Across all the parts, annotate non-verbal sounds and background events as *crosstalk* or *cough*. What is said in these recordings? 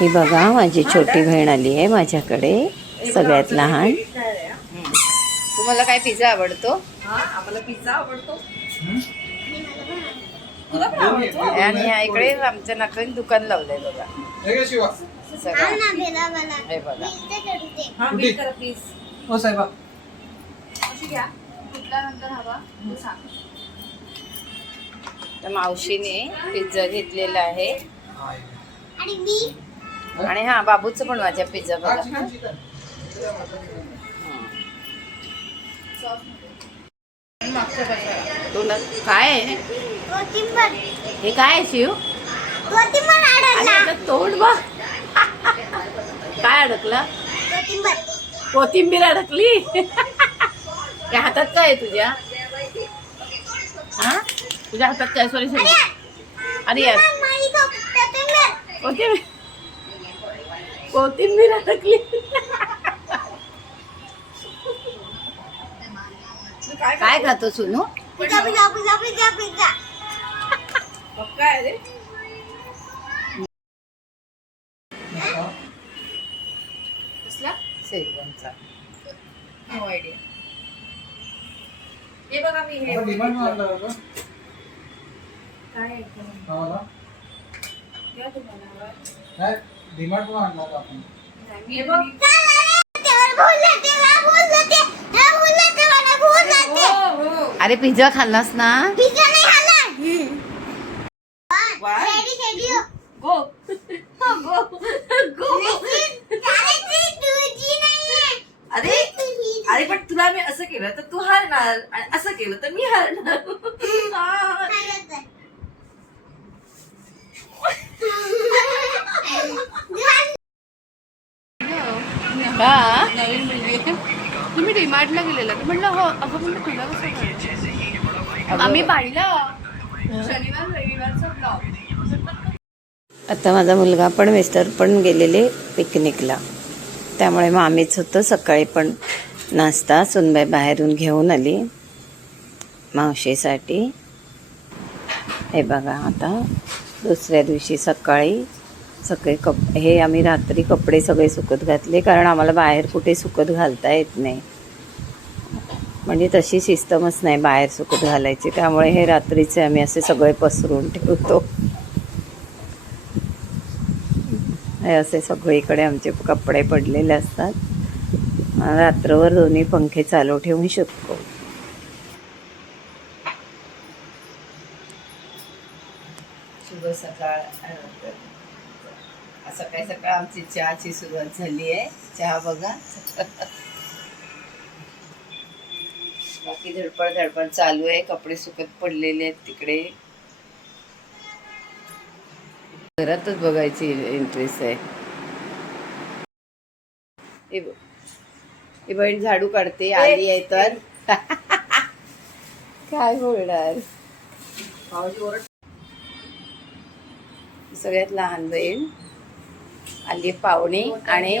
ही बघा माझी छोटी बहीण आली आहे माझ्याकडे सगळ्यात लहान. तुम्हाला काय पिझ्झा आवडतो? आम्हाला पिझ्झा आवडतो आणि ह्या इकडे आमच्या नाकाने दुकान लावलंय बघा. हे सगळं. हे बघा. हा प्लीज हो साहेबा. तर मावशीने पिझ्झा घेतलेला आहे. आणि हा बाबूचं पण माझ्या पिझ्झा हा, बघा. तू न- काय आहे? हे काय आहे शिव? आणि याचं तोंड बघ. काय अडकलं? कोथिंबीर. अडकली? त्या हातात काय आहे तुझ्या? हा? तुझ्या हातात काय? सॉरी सॉरी अरे यार कोथिंबीर. कोथिंबीर अडकली काय खातो सुनू? रे. कसला? शेजवानचा नो आयडिया हे बघा मी हे काय आहे? तुम्हाला. डिमांड मारला का आपण. बघ. अरे पिझ्झा खाल्लास ना? गो. गो. गो. अरे अरे पण तुला मी असं केलं तर तू हारणार. आणि असं केलं तर मी हारणार. हा? नवीन मुलगी तुम्ही डिमार्टला गेलेला. मी म्हटलं हो अगं म्हणलं तुला कसं? आम्ही पाहिलं. शनिवार रविवारचा ब्लॉग आता माझा मुलगा पण मिस्टर पण गेलेले पिकनिकला. त्यामुळे मग आम्हीच होतो. सकाळी पण नाश्ता सुनबाई बाहेरून घेऊन आली मावशीसाठी. हे बघा आता दुसऱ्या दिवशी सकाळी सगळे कप हे आम्ही रात्री कपडे सगळे सुकत घातले कारण आम्हाला बाहेर कुठे सुकत घालता येत नाही. म्हणजे तशी सिस्टमच नाही बाहेर सुकत घालायची त्यामुळे हे रात्रीचे आम्ही असे सगळे पसरून ठेवतो. हे असे सगळीकडे आमचे कपडे पडलेले असतात. रात्रभर दोन्ही पंखे चालू ठेवू शकतो. शुभ सकाळ सकाळी सकाळ आमची चहाची सुरुवात झाली आहे. चहा बघा. बाकी धडपड धडपड चालू आहे. कपडे सुकत पडलेले आहेत तिकडे. घरातच बघायची इंटरेस्ट आहे. ही बहीण झाडू काढते. आली आहे तर. *laughs* काय बोलणार? सगळ्यात लहान बहीण. आली पाहुणी आणि.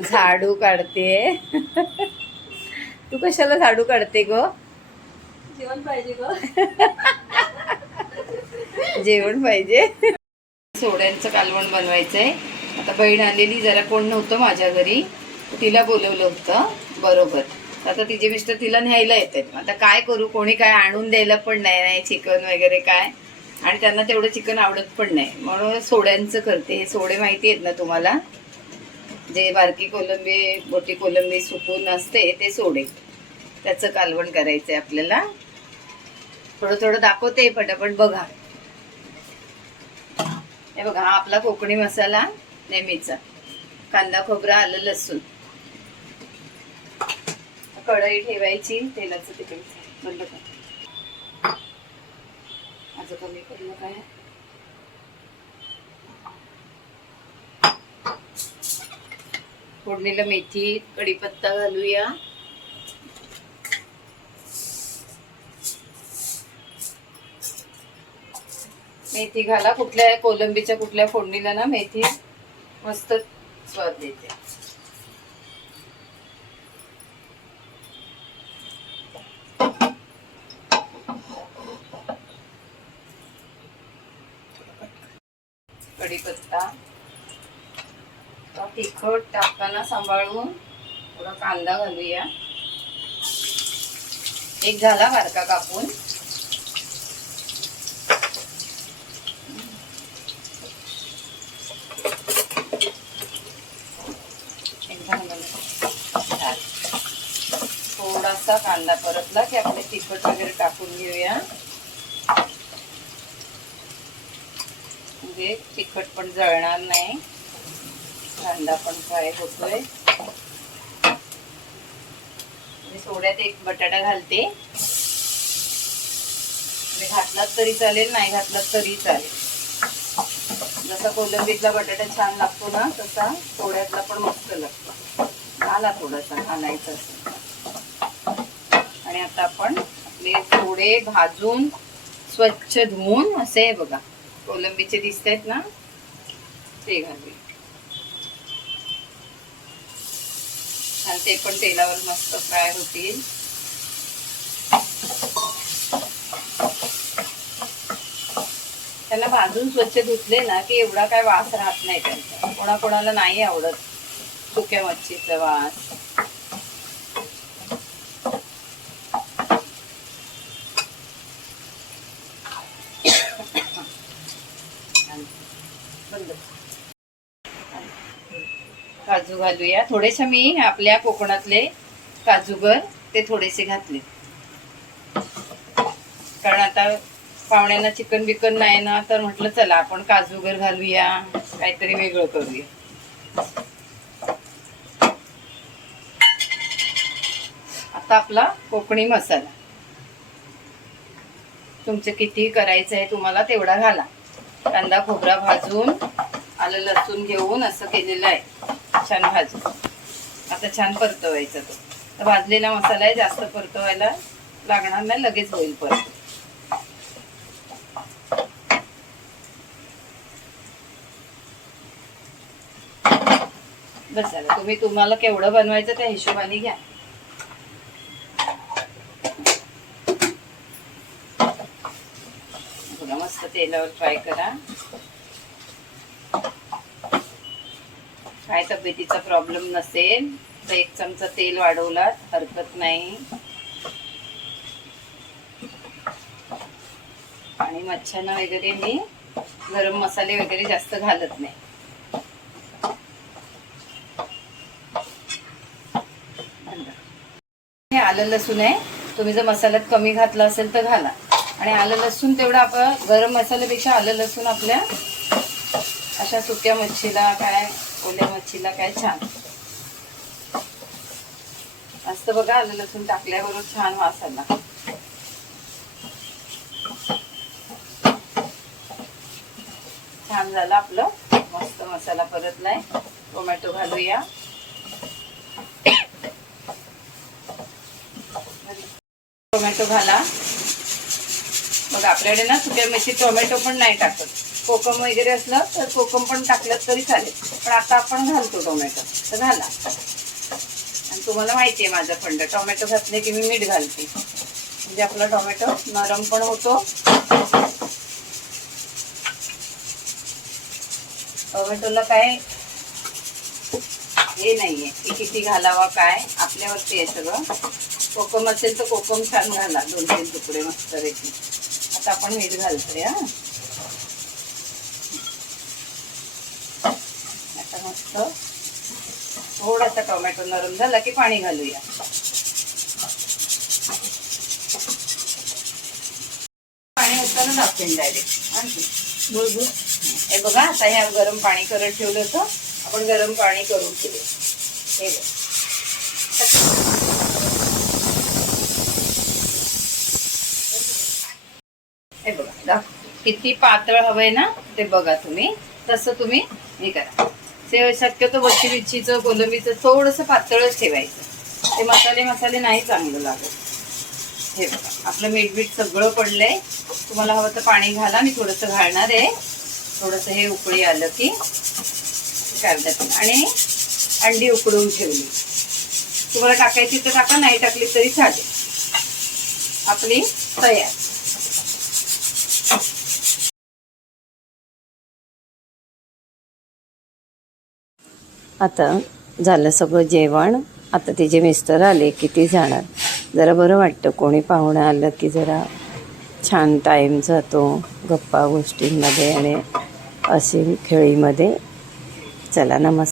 झाडू काढते. तू कशाला झाडू काढते ग? जेवण पाहिजे ग. जेवण पाहिजे. सोड्यांचं कालवण बनवायचंय. आता बहीण आलेली जरा कोण नव्हतं माझ्या घरी. तिला बोलवलं होतं. बरोबर. आता तिचे मिस्टर तिला न्यायला येतात. आता काय करू? कोणी काय आणून द्यायला पण नाही नाही चिकन वगैरे काय? आणि त्यांना तेवढं चिकन आवडत पण नाही. म्हणून सोड्यांचं करते. हे सोडे माहिती आहेत ना तुम्हाला? जे बारकी कोलंबी मोठी कोलंबी सुकून असते ते सोडे. त्याचं कालवण करायचं आहे आपल्याला. थोडं थोडं दाखवते पटापट बघा. हे बघा हा आपला कोकणी मसाला नेहमीचा. कांदा खोबरा आलं लसूण. कढई ठेवायची तेलाचं तिकडे बंद कर. माझं कमी पडलं काय फोडणीला मेथी कढीपत्ता घालूया. मेथी घाला कुठल्या कोलंबीच्या कुठल्या फोडणीला ना मेथी मस्त स्वाद देते. कढीपत्ता तिखट टाकताना सांभाळून थोडा कांदा घालूया. एक झाला बारका कापून. म्हणजे थोडासा कांदा परतला की आपले तिखट वगैरे टाकून घेऊया. म्हणजे तिखट पण जळणार नाही. कांदा पण फ्राय होतोय. मी सोड्यात एक बटाटा घालते. घातलात तरी चालेल नाही घातलात तरी चालेल. जसा कोलंबीतला बटाटा छान लागतो ना तसा सोड्यातला पण मस्त लागतो. घाला थोडासा घालायचा असेल आणि आता आपण आपले थोडे भाजून स्वच्छ धुवून असे बघा. कोलंबीचे दिसत आहेत ना? ते घालूया. आणि ते पण तेलावर मस्त फ्राय होतील. त्याला भाजून स्वच्छ धुतले ना की एवढा काय वास राहत नाही त्यांचा. कोणाकोणाला नाही आवडत. सुक्या मच्छीचा वास. बंद. काजू घालूया. थोडेसे मी आपल्या कोकणातले काजूगर ते थोडेसे घातले. कारण आता पाहुण्यांना चिकन बिकन नाही ना तर म्हटलं चला आपण काजूगर घालूया. काहीतरी वेगळं करूया. आता आपला कोकणी मसाला. तुमचं किती करायचं आहे तुम्हाला तेवढा घाला. कांदा खोबरा भाजून आलं लसूण घेऊन असं केलेलं आहे. छान भाजून. आता छान परतवायचं तो. तर भाजलेला मसाला आहे जास्त परतवायला लागणार नाही लगेच होईल परत. बस झालं. तुम्ही तुम्हाला केवढं बनवायचं त्या हिशोबाने घ्या. बघा मस्त तेलावर फ्राय करा. काय तब्येतीचा प्रॉब्लेम नसेल तर एक चमचा तेल वाढवला हरकत नाही. आणि मच्छ्यांना वगैरे मी गरम मसाले वगैरे जास्त घालत नाही. आलं लसूण आहे. तुम्ही जर मसाल्यात कमी घातला असेल तर घाला. आणि आलं लसूण तेवढं आपण गरम मसाल्यापेक्षा आलं लसूण आपल्या अशा सुक्या मच्छीला काय ओल्या मच्छीला काय छान. मस्त बघा आलं लसूण टाकल्याबरोबर छान वास आला. छान झालं आपलं. मस्त मसाला परत नाही. टोमॅटो घालूया. टोमॅटो घाला. मग आपल्याकडे ना सुक्या मिरची टोमॅटो पण नाही टाकत. कोकम वगैरे असलं तर कोकम पण टाकलं तरी चालेल. पण आता आपण घालतो टोमॅटो. तर घाला. आणि तुम्हाला माहिती आहे माझा फंड. टोमॅटो घातले की मी मीठ घालते. म्हणजे आपला टोमॅटो नरम पण होतो. टोमॅटोला काय? हे नाहीये. की किती घालावा काय? आपल्यावरती आहे सगळं. कोकम असेल तर कोकम छान घाला. दोन तीन तुकडे मस्त रेटी आता आपण मीठ घालतोय हा. आता मस्त थोडासा टोमॅटो नरम झाला की पाणी घालूया. पाणी होतं ना दाखवेन डायरेक्ट आणखी हे बघा आता ह्या गरम पाणी करत ठेवलं होतं. आपण गरम पाणी करून ठेवले हे बघ हे बघा दाख- किती पातळ हवंय ना ते बघा तुम्ही. तसं तुम्ही हे करा. ते शक्यतो बच्ची बिच्चीचं कोलंबीचं थोडंसं पातळच ठेवायचं. ते मसाले मसाले नाही चांगलं लागत. हे बघा आपलं मीठ बीठ सगळं पडलंय. तुम्हाला हवं तर पाणी घाला मी थोडंसं घालणार आहे. थोडंसं हे उकळी आलं की काढतात आणि अंडी उकडून ठेवली. तुम्हाला टाकायची तर टाका नाही टाकली तरी चालेल. आपली तयार. आता झालं सगळं जेवण. आता तिचे मिस्टर आले की ती जाणार. जरा बरं वाटतं कोणी पाहुणं आलं की जरा छान टाईम जातो गप्पा गोष्टींमध्ये आणि अशी खेळीमध्ये. चला नमस्कार.